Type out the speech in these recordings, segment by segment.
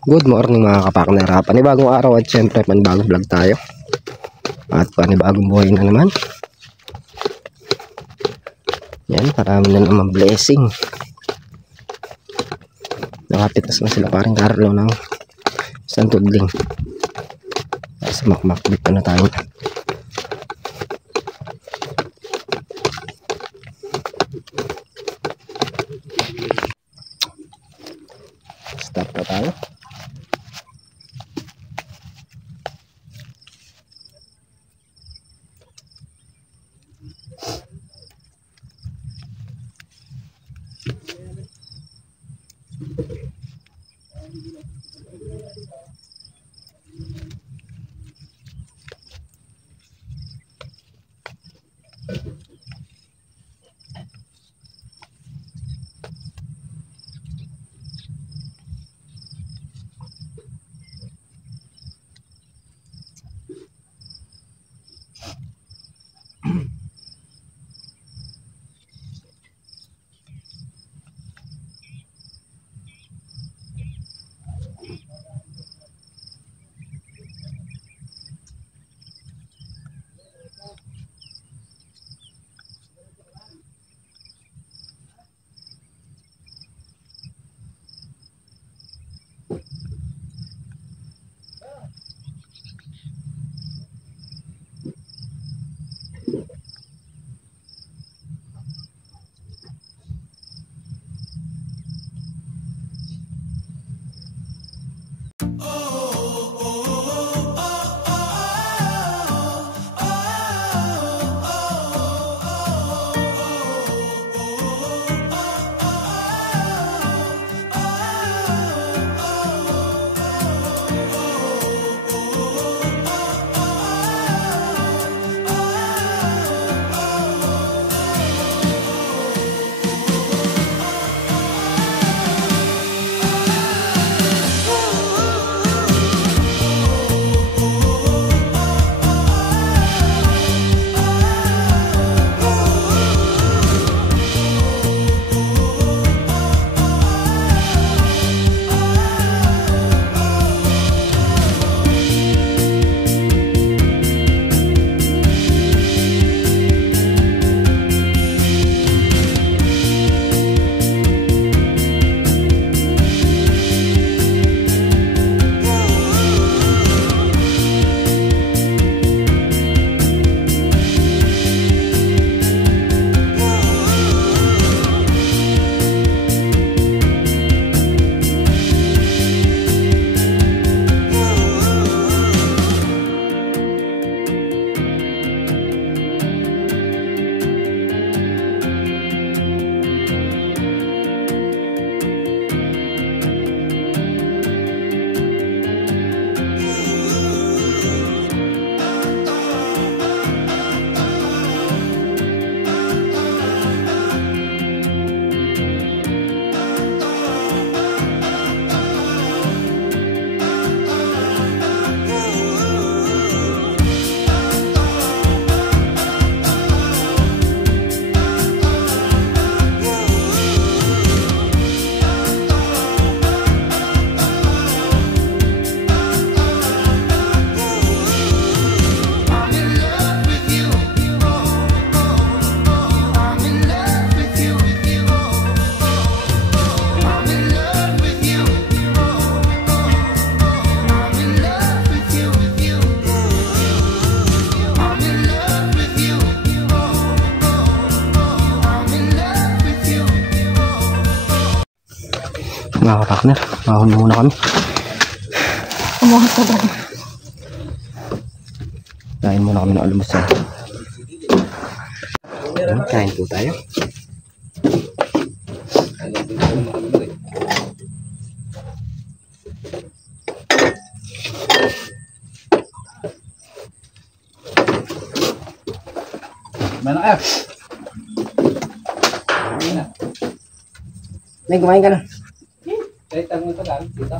Good morning mga kapartner. Panibagong araw at syempre panibagong vlog tayo. At panibagong buhay na naman. Yan, marami na naman blessing. Nakapitas na sila paring Carlo ng isang tudling. Sa makmakbit na tayo. Stop na tayo. Mga partner, mahuli muna kami. Umuhos ka ba? Kain muna kami ng almusal. Kain po tayo. Mana kayo? May kumain ka na. Taytang mo ito lang dito.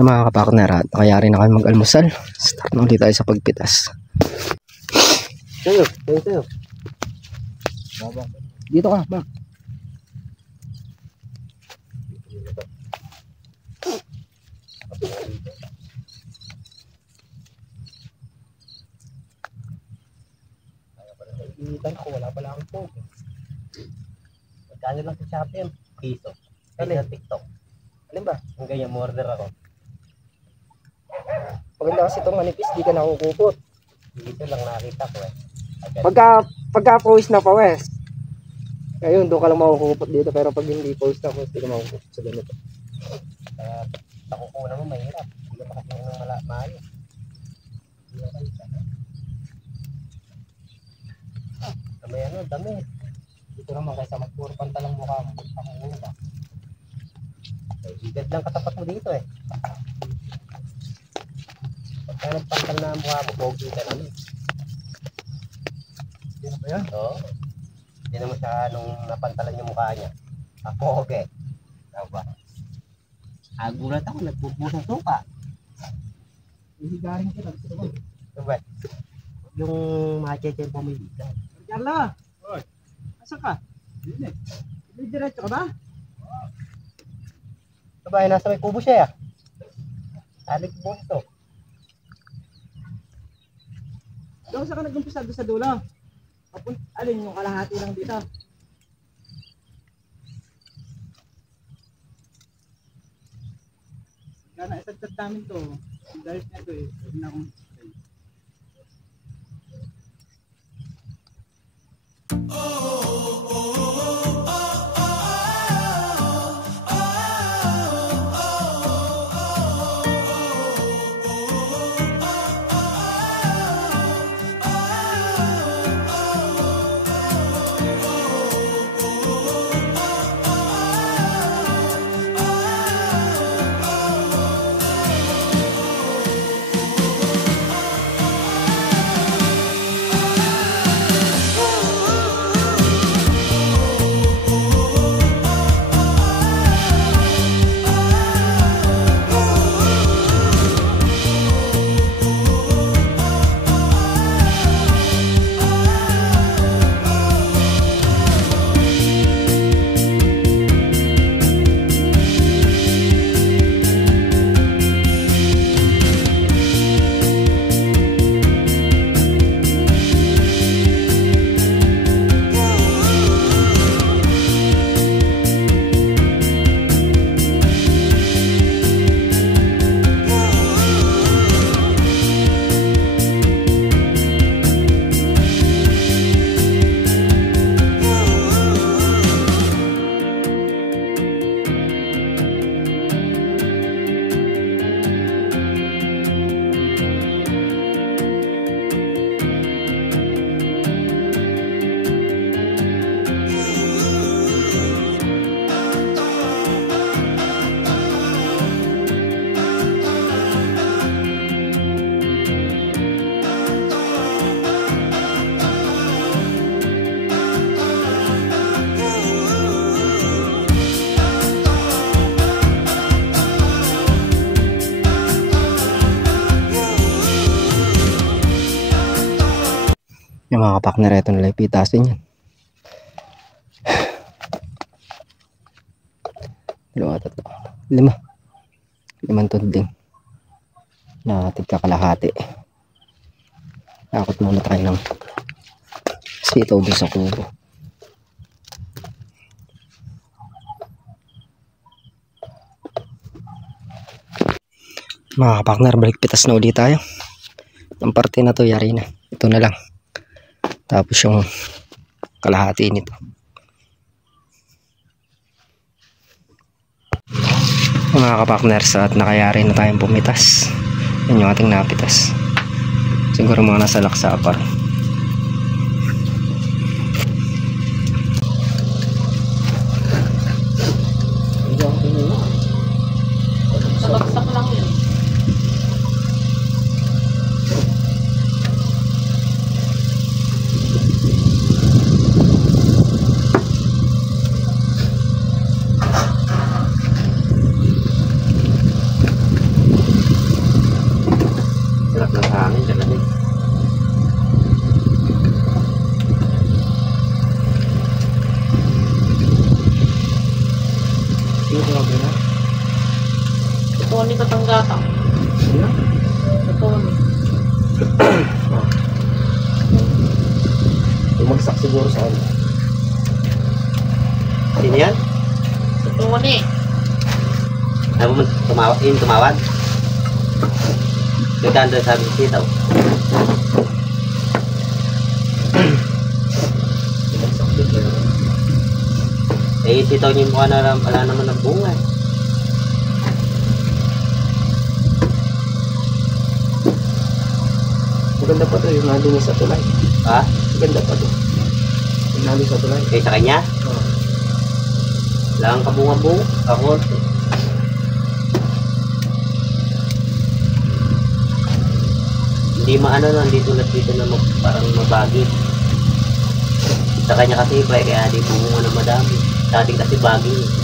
Yung mga kapakner, at nakayari na kami mag-almusal. Start na ulit tayo sa pagpitas. Tayo. Dito ka, ba? Initan ko, wala pala akong phone. Magkano lang sa Shopee? Piso. Kali sa TikTok. Alin ba? Ang ganyan, order ako. Maganda kasi itong manipis, di ka nakukupot. Dito lang nakita ko eh. Pagka pawis na pawis. Ngayon, doon ka lang makukupot dito. Pero pag hindi pawis na pawis, di ka makukupot sa ganito. Nakukuha mo, mahirap. Hindi ka makasama ng maayo. Dami ano, dami. Dito naman kaysa magpuro pantalang mukha mo. Ako muna ba? Higad lang katapat mo dito eh. Pagka nagpantal na mukha mo, pogi ka naman. Hindi na ba yan? Oo. Hindi naman siya nung napantalan yung mukha niya. Ako okay. Tama ba? Agulat ako, nagbubuhos ng suka. Hihigarin ka lang. Diba? Yung macheche yung pumili ka. Carla! Oy! Asa ka? Hindi. Hindi diretso ka ba? Diba, nasa may kubo siya ya? Alig mo ito. Doon sa ka nag-umpisa doon sa dulo. Alin yung kalahati lang dito. Kana isagtad namin to. Dahil na ito eh. Huwag na akong Yung mga kapakner, ito nila ipitasin yan. 2, 3, 5 tudling na tigkakalahati. Nakot muna tayo ng sitaw doon sa kubo. Mga kapakner, balik pitas na ulit tayo. Ang parte na to, yari na. Ito na lang. Tapos yung kalahati nito. Mga kapakners, at nakayari na tayong pumitas. Yan yung ating napitas. Siguro mga nasa laksa pa. Sabagsak lang yun. grabe na. Tony Katanggata. Ano? Tony. Tumagsak siguro sa ano. Sino yan? Tony. Ano mo tumawag? Doon doon sabi si Tito. Tumagsak din kayo. Eh, si Tony mukha na wala naman ng bunga. Maganda pa to yung nandun sa tulay. Ha? Maganda pa to. Yung nandun sa tulay. Eh, sa kanya? Oo. Wala kang kabunga-bunga. Ako. Hindi maano na, hindi tulad dito na parang mabagi. Sa kanya kasi iba, kaya di bunga na madami. Sa atin kasi bagi.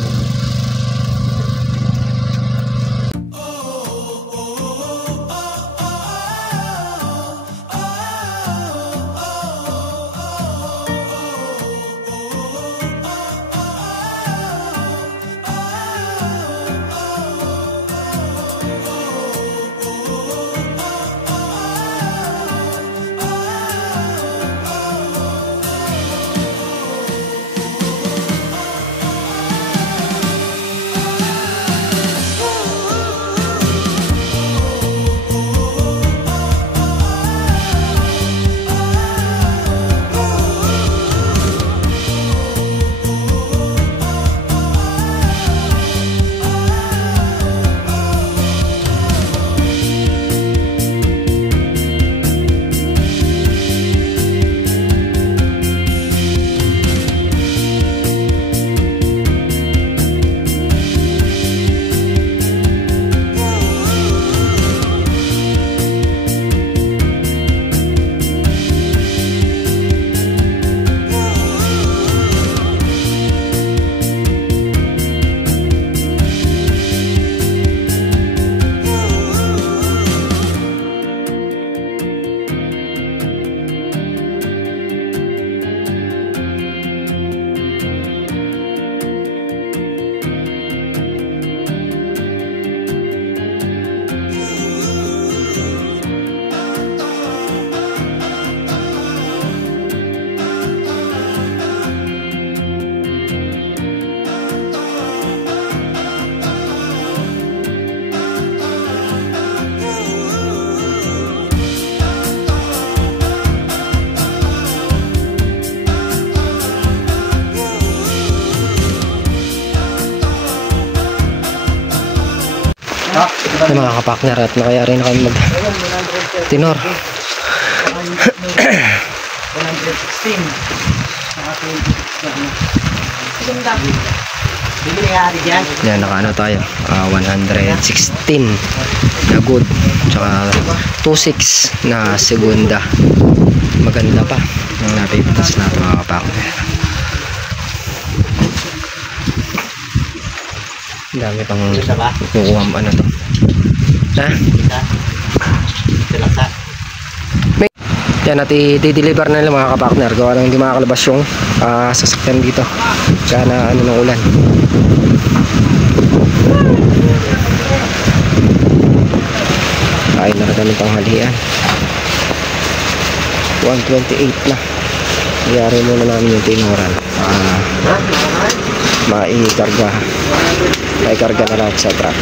Ay, mga kapakner, at nakayari na kami mag tinor. 116. Bibili nga rin dyan. Yan, nakaano tayo, 116 na good, tsaka 26 na segunda. Maganda pa ang napipitas natin, mga kapakner. Dami pang Isa ba? kukuha ano to. Ha? Isa. Silasa. Yan, at i-deliver na nila, mga kapakner. Gawa nang hindi makakalabas yung sasakyan dito. Kaya na ano ng ulan. Kain na rin kami tanghalian. 1:28 na. Iyari muna namin yung tinoran. Maikarga na lahat sa truck.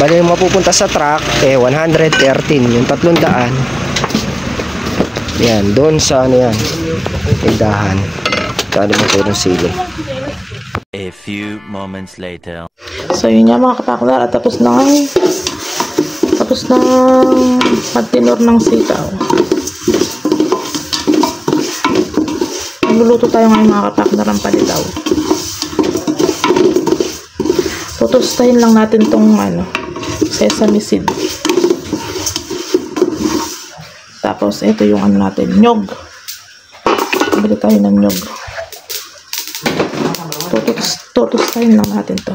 Bali yung mapupunta sa truck 113, yung 300 yan, doon sa ano yan, tindahan kano mo ito ng sili. A few moments later. So yun nga, mga kapaklar, at tapos na magtinor ng sitaw. Magluluto tayo ngayon, mga kapaklar, ng palitaw. Tutustahin lang natin tong sesame seed. Tapos ito yung natin, nyog. Bili tayo ng nyog. Tutustahin lang natin to.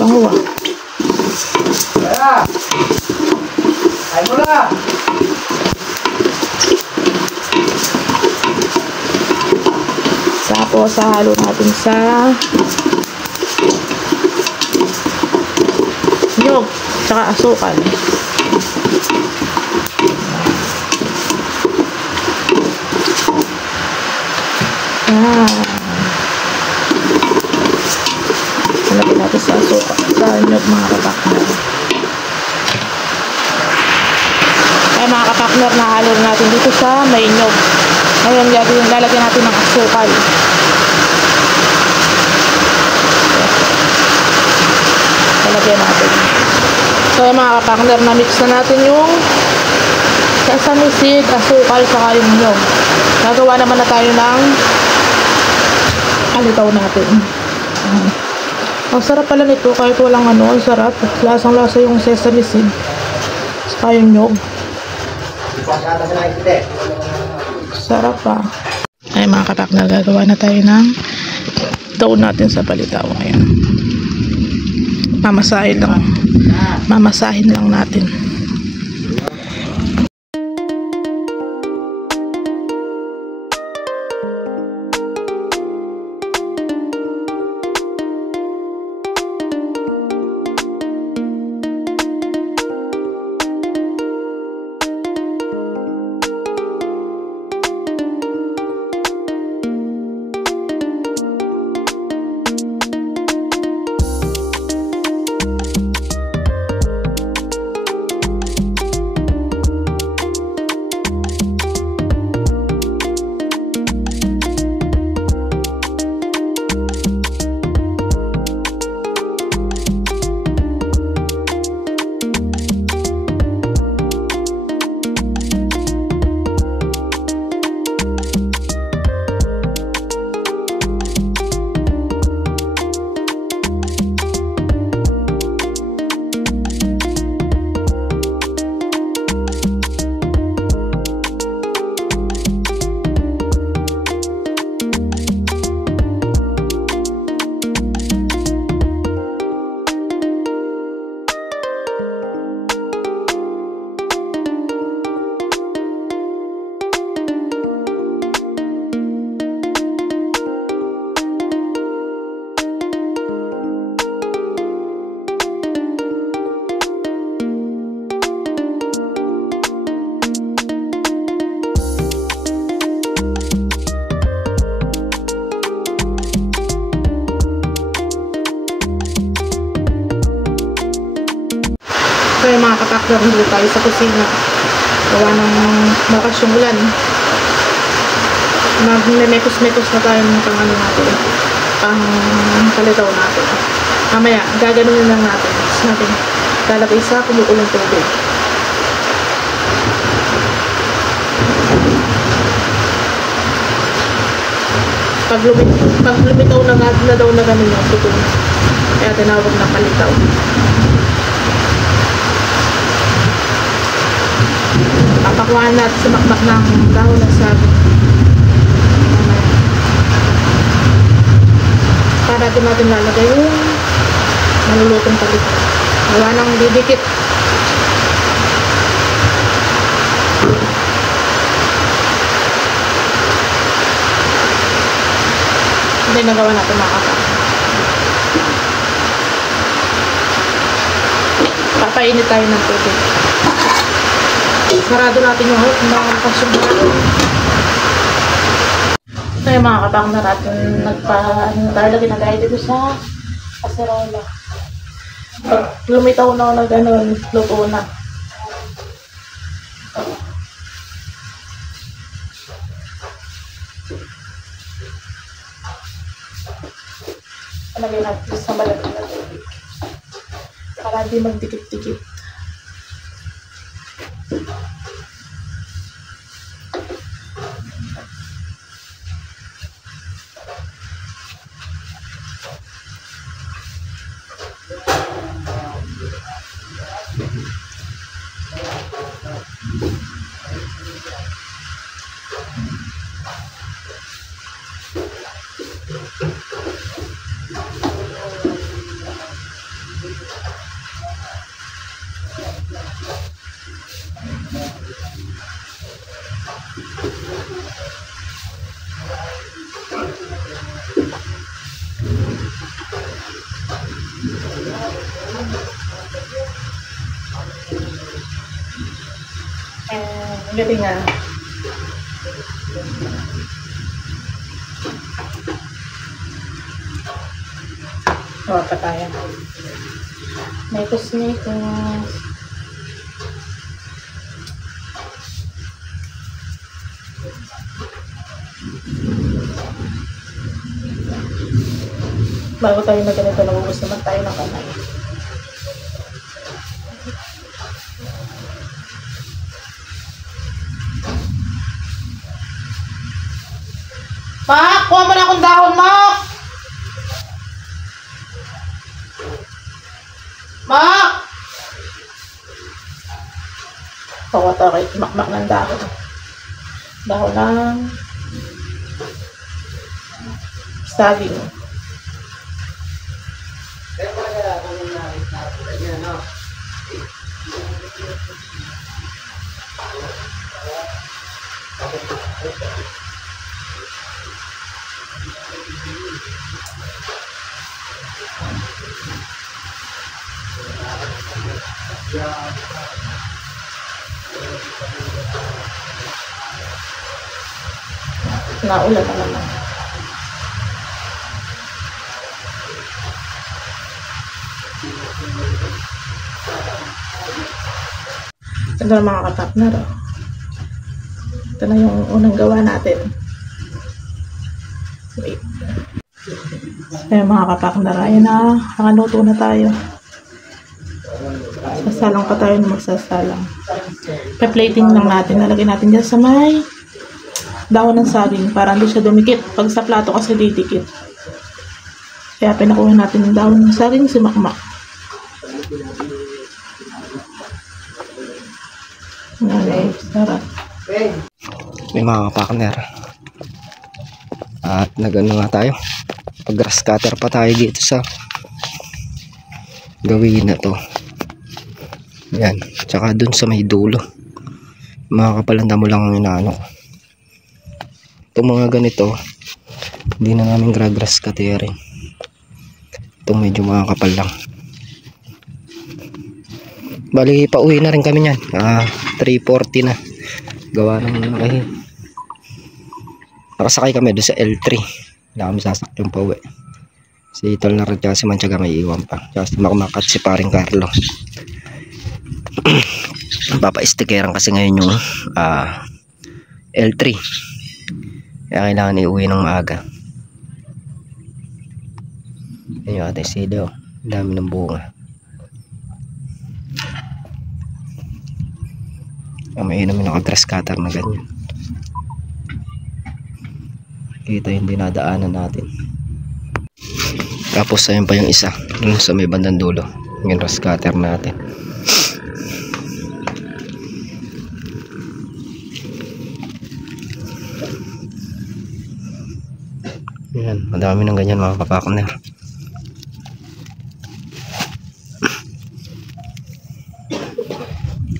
Bango ah. Ay mo na! Tapos, hahalo natin sa nyog, tsaka asukal. Halagyan natin sa asukal, sa nyog mga kapakner. Ay mga kapakner, nahalo natin dito sa may nyog. Ngayon, lalagyan natin ng asukal. Lalagyan natin. So mga kapakner, na-mix na natin yung sesame seed, asukal, saka yung nyog. Nagawa naman na tayo ng palitaw natin. Ang sarap pala nito kahit walang ano, ang sarap. Lasang-lasa yung sesame seed, saka yung nyog. Sarap pa. Ay mga kapakner, gagawa na tayo ng dough natin sa palitaw. Ayan. Mamasahin lang natin. Kaya mga kapakner, hindi tayo sa kusina. Gawa ng malakas yung ulan. Magmemekos-mekos na tayo ng pang-ano natin. Pang-palitaw natin. Mamaya, gaganunin lang natin. Tapos natin lalagay sa kumukulong tubig. Pag lumitaw na daw na ganun yung tuto. Kaya tinawag na palitaw. Papakuhaan natin sa makmak ng dahon ng sabi. Para natin lalagay yung malulutong palitaw. Gawa ng didikit. Hindi nagawa natin mga kapatid. Papainit tayo ng tubig. Sarado natin yung hook na kasumbaran. Ito yung mga kapakner natin. Nagpa-lagay na tayo dito sa kaserola. Pag lumitaw na na gano'n, luto na. Lagay natin sa malapit na tubig. Para di magdikit-dikit. Galing nga. Oh, pataya. Nekos. Bago tayo na ganito, nagugus naman tayo ng kamay. Mak! Kuha mo na akong dahon, Mak! Mak! Tawa-tawa kayo, mak ng dahon. Dahon lang. Saging. Naulan na naman. Ito na mga ka-partner. Ito na yung unang gawa natin. Wait. Ayan mga ka-partner. Ayan na. Nakaluto na tayo. Sasalang pa tayo na magsasalang. Pa-plating lang natin. Nalagay natin dyan sa may dahon ng saging para hindi siya dumikit. Pag sa plato kasi didikit. Kaya pinakuha natin yung dahon ng saging si Makmak. Sarap. May mga partner. At nagano nga tayo. Pag grass cutter pa tayo dito sa gawin na to. Yan. Tsaka dun sa may dulo. Mga kapalanda mo lang ang inaano. Itong mga ganito, hindi na namin grass cutterin. Itong medyo mga kapal lang. Bali, pauwi na rin kami yan. 3:40 na. Gawa ng nakasakay kami doon sa L3. Wala kami sasakyan pa uwi. Si Tol na rin tsaka si Manchaga may iwan pa. Tsaka si Makmak at si paring Carlo. Papa-stickeran kasi ngayon yung L3. Kaya kailangan iuwi ng maaga. Ayun yung ating silo. Dami ng bunga. Mainom yung naka-grass cutter na ganyan. Kita yung dinadaanan natin. Tapos ayun pa yung isa. Yung sa may bandang dulo. Yung grass cutter natin. Yan. Madami ng ganyan mga kapakner.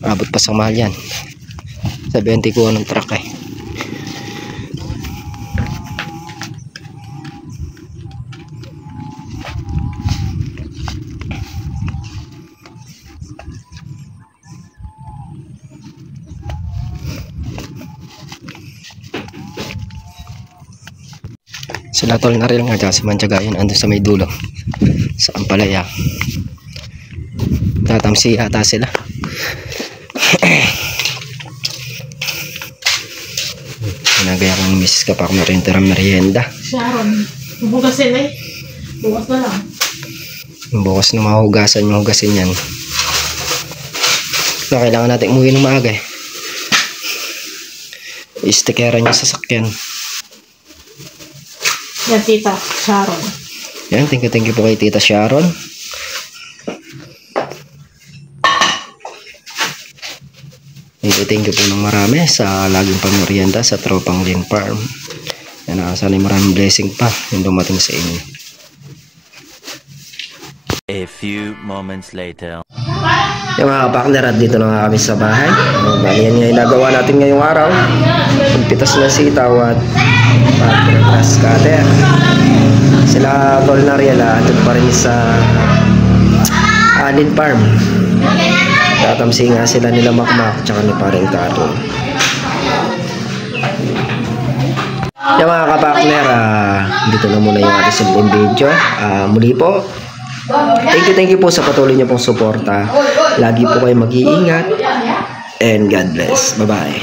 Abot pa sa mahal yan. 70 ko ng truck eh. Sila Tol na rin nga dyan si Manchaga yun ando sa may dulo sa Ampalaya. Tatamsi ata sila. Nagaya kong miss ka pa ako na merienda. Sharon, bukasin eh. Bukas na lang. Bukas na mahugasan yung hugasin yan. So, kailangan natin umuwi ng maaga eh. I-stickeran yung sasakyan. Yan tita, Sharon. Yan, thank you po kay Tita Sharon. Thank you po ng marami sa laging pamerienda sa tropang Lin Farm. Yan, sana maraming blessing pa yung dumating sa inyo. A few moments later. Yung mga partner, at dito na nga kami sa bahay. Yan nga yung nagawa natin ngayong araw. Pagpitas ng sitaw at grass cutter. Sila Tol na Riela at pa rin sa Lin Farm. Tatamsi nga sila nila Makmak tsaka ni Paring Carlo. Yung mga kapartner, dito na muna yung ating simpleng video. Muli po, thank you po sa patuloy niyo pong suporta. Lagi po kayo mag-iingat and God bless. Bye-bye.